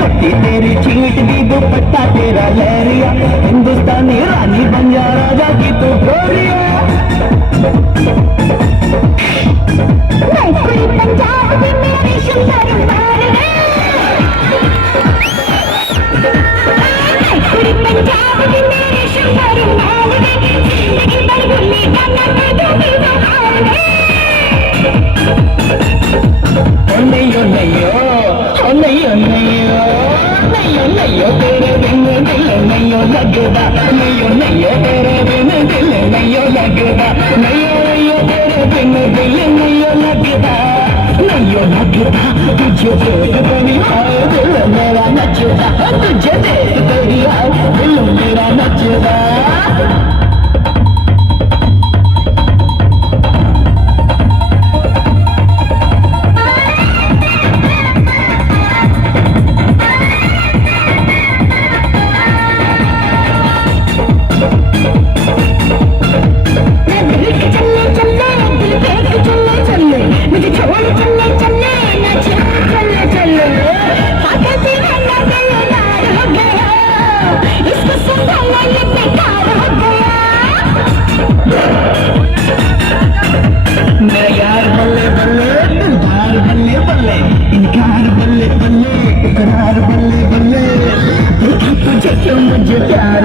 कट्टी तेरी चीट दी दुपट्टा तेरा लहरिया, हिंदुस्तानी रानी बन जा राजा की तू गोरिया। मैं कोई पंजाब की मेरी सुंदर मारने, मैं कोई पंजाब की मेरी सुंदर मारने, जिंदगी भर भूली जाना मैं दूंगी बहाने। ओ नहीं ओ नहीं ओ नहीं ओ नहीं नहीं ओ नहीं ओ तेरे बिन दिल नहीं ओ लगदा, नहीं ओ नहीं ओ तेरे बिन दिल नहीं ओ लगदा, नहीं ओ तेरे बिन दिल नहीं ओ लगदा, नहीं ओ लगदा। तुझे देख तेरी हाय दिल मेरा नचदा, तुझे देख तेरी हाय दिल मेरा नचदा। मेरा यार बल्ले बल्ले, दिलदार बल्ले बल्ले, इनकार बल्ले बल्ले, इकरार बल्ले बल्ले, देखा तुझे क्यों मुझे प्यार।